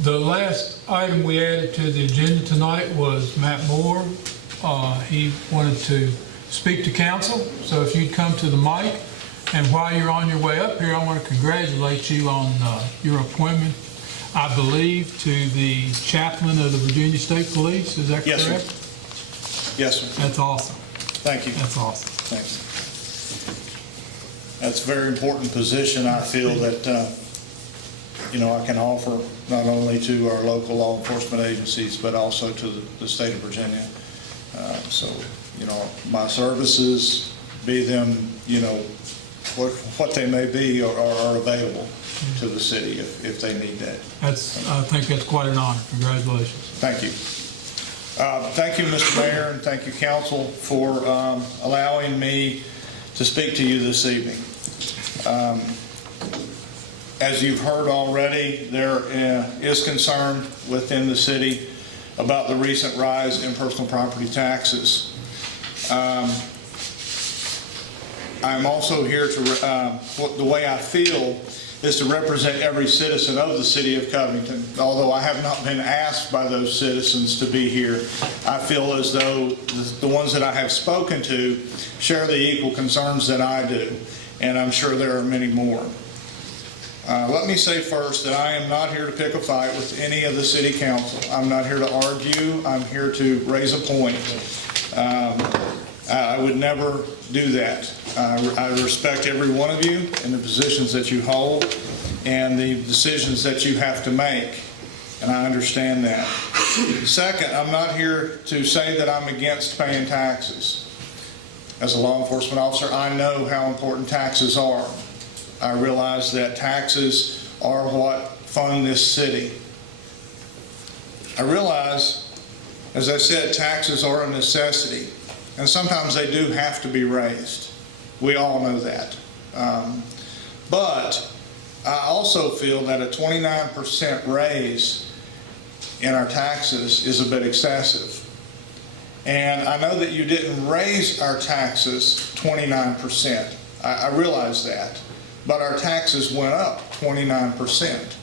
The last item we added to the agenda tonight was Matt Moore. He wanted to speak to council, so if you'd come to the mic. And while you're on your way up here, I want to congratulate you on your appointment, I believe, to the chaplain of the Virginia State Police. Is that correct? Yes, sir. Yes, sir. That's awesome. Thank you. That's awesome. Thanks. That's a very important position, I feel, that I can offer not only to our local law enforcement agencies, but also to the state of Virginia. So, my services, be them, what they may be, are available to the city if they need that. I think that's quite an honor. Congratulations. Thank you. Thank you, Mr. Mayor, and thank you, Council, for allowing me to speak to you this evening. As you've heard already, there is concern within the city about the recent rise in personal property taxes. I'm also here to, the way I feel is to represent every citizen of the city of Covington. Although I have not been asked by those citizens to be here, I feel as though the ones that I have spoken to share the equal concerns that I do, and I'm sure there are many more. Let me say first that I am not here to pick a fight with any of the city council. I'm not here to argue. I'm here to raise a point. I would never do that. I respect every one of you and the positions that you hold and the decisions that you have to make, and I understand that. Second, I'm not here to say that I'm against paying taxes. As a law enforcement officer, I know how important taxes are. I realize that taxes are what fund this city. I realize, as I said, taxes are a necessity, and sometimes they do have to be raised. We all know that. But I also feel that a 29% raise in our taxes is a bit excessive. And I know that you didn't raise our taxes 29%. I realize that. But our taxes went up 29%.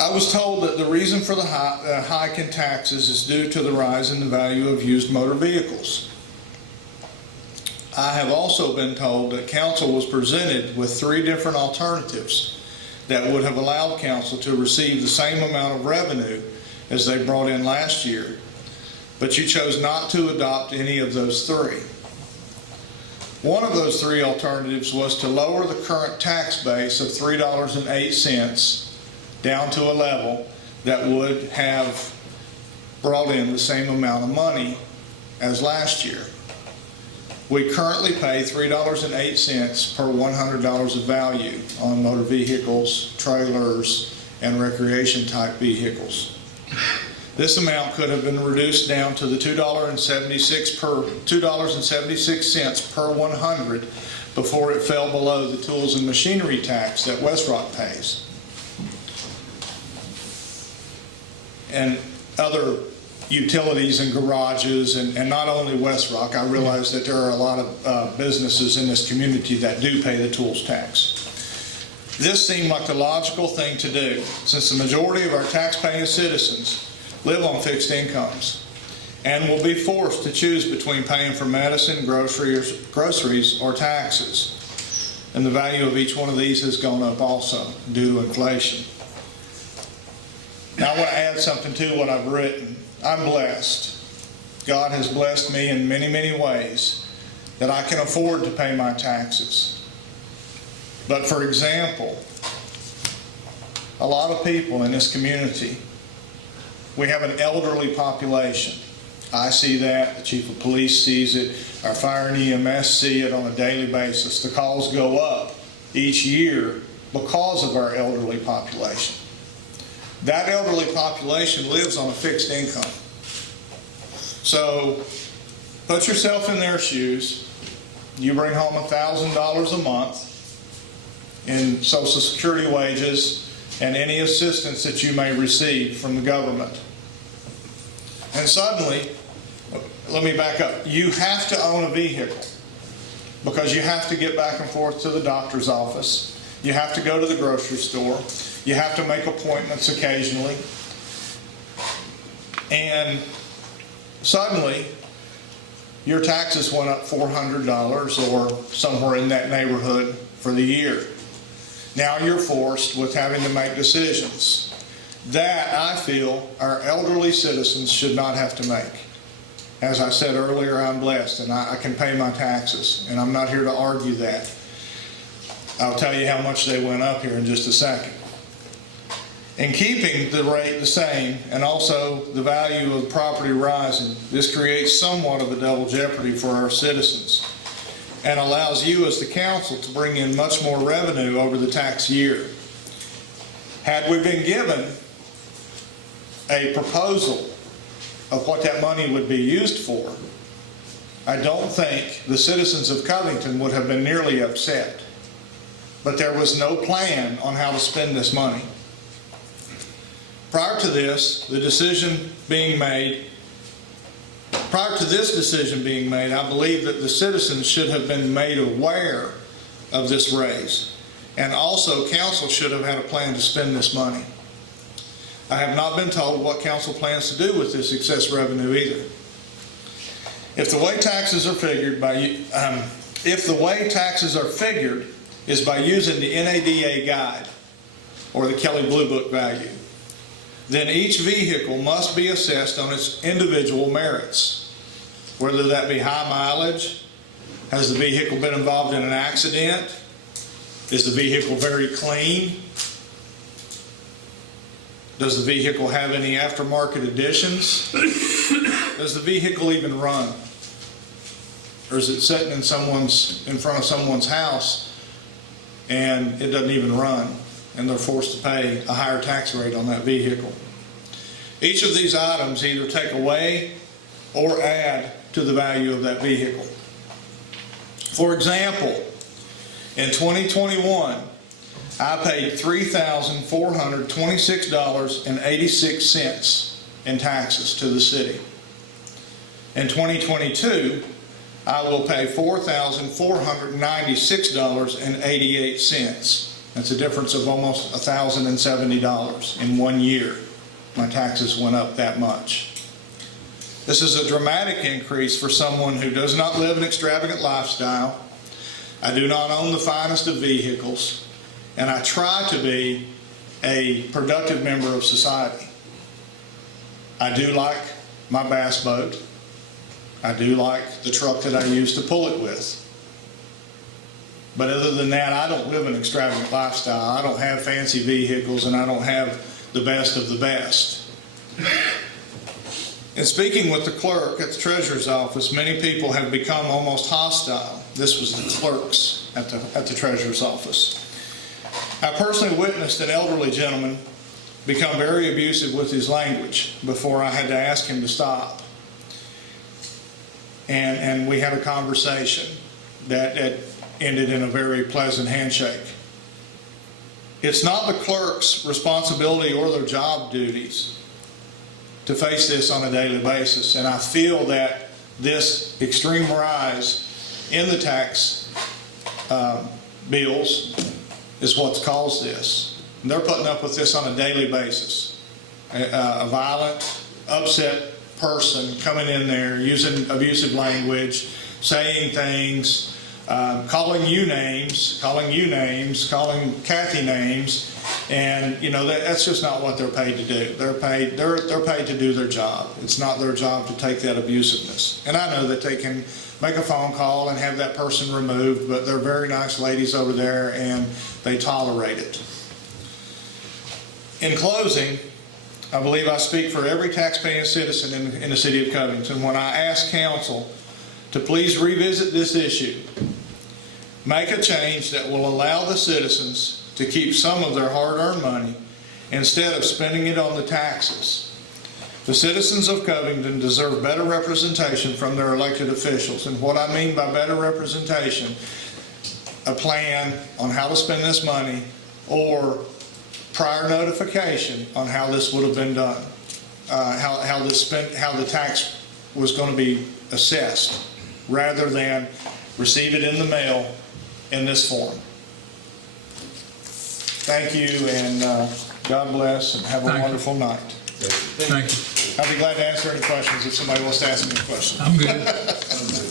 I was told that the reason for the hike in taxes is due to the rise in the value of used motor vehicles. I have also been told that council was presented with 3 different alternatives that would have allowed council to receive the same amount of revenue as they brought in last year, but you chose not to adopt any of those 3. One of those 3 alternatives was to lower the current tax base of $3.08 down to a level that would have brought in the same amount of money as last year. We currently pay $3.08 per $100 of value on motor vehicles, trailers, and recreation type vehicles. This amount could have been reduced down to the $2.76 per 100 before it fell below the tools and machinery tax that West Rock pays. And other utilities and garages, and not only West Rock. I realize that there are a lot of businesses in this community that do pay the tools tax. This seemed like the logical thing to do, since the majority of our tax-paying citizens live on fixed incomes and will be forced to choose between paying for medicine, groceries, or taxes. And the value of each one of these has gone up also due to inflation. Now I want to add something to what I've written. I'm blessed. God has blessed me in many, many ways that I can afford to pay my taxes. But for example, a lot of people in this community, we have an elderly population. I see that, the chief of police sees it, our fire and EMS see it on a daily basis. The calls go up each year because of our elderly population. That elderly population lives on a fixed income. So put yourself in their shoes. You bring home $1,000 a month in Social Security wages and any assistance that you may receive from the government. And suddenly, let me back up, you have to own a vehicle because you have to get back and forth to the doctor's office. You have to go to the grocery store. You have to make appointments occasionally. And suddenly, your taxes went up $400 or somewhere in that neighborhood for the year. Now you're forced with having to make decisions that I feel our elderly citizens should not have to make. As I said earlier, I'm blessed and I can pay my taxes, and I'm not here to argue that. I'll tell you how much they went up here in just a second. In keeping the rate the same and also the value of property rising, this creates somewhat of a double jeopardy for our citizens and allows you as the council to bring in much more revenue over the tax year. Had we been given a proposal of what that money would be used for, I don't think the citizens of Covington would have been nearly upset. But there was no plan on how to spend this money. Prior to this decision being made, I believe that the citizens should have been made aware of this raise. And also, council should have had a plan to spend this money. I have not been told what council plans to do with this excess revenue either. If the way taxes are figured is by using the NADA guide or the Kelly Blue Book value, then each vehicle must be assessed on its individual merits. Whether that be high mileage, has the vehicle been involved in an accident, is the vehicle very clean, does the vehicle have any aftermarket additions, does the vehicle even run, or is it sitting in front of someone's house and it doesn't even run, and they're forced to pay a higher tax rate on that vehicle. Each of these items either take away or add to the value of that vehicle. For example, in 2021, I paid $3,426.86 in taxes to the city. In 2022, I will pay $4,496.88. That's a difference of almost $1,070 in 1 year. My taxes went up that much. This is a dramatic increase for someone who does not live an extravagant lifestyle. I do not own the finest of vehicles, and I try to be a productive member of society. I do like my bass boat. I do like the truck that I use to pull it with. But other than that, I don't live an extravagant lifestyle. I don't have fancy vehicles, and I don't have the best of the best. In speaking with the clerk at the treasurer's office, many people have become almost hostile. This was the clerks at the treasurer's office. I personally witnessed an elderly gentleman become very abusive with his language before I had to ask him to stop. And we had a conversation that ended in a very pleasant handshake. It's not the clerk's responsibility or their job duties to face this on a daily basis, and I feel that this extreme rise in the tax bills is what's caused this. And they're putting up with this on a daily basis. A violent, upset person coming in there using abusive language, saying things, calling you names, calling Kathy names, and that's just not what they're paid to do. They're paid to do their job. It's not their job to take that abusiveness. And I know that they can make a phone call and have that person removed, but they're very nice ladies over there and they tolerate it. In closing, I believe I speak for every taxpaying citizen in the city of Covington when I ask council to please revisit this issue. Make a change that will allow the citizens to keep some of their hard-earned money instead of spending it on the taxes. The citizens of Covington deserve better representation from their elected officials. And what I mean by better representation, a plan on how to spend this money or prior notification on how this would have been done, how the tax was going to be assessed, rather than receive it in the mail in this form. Thank you, and God bless, and have a Thank you. wonderful night. Thank you. I'll be glad to answer any questions if somebody wants to ask me a question. I'm good.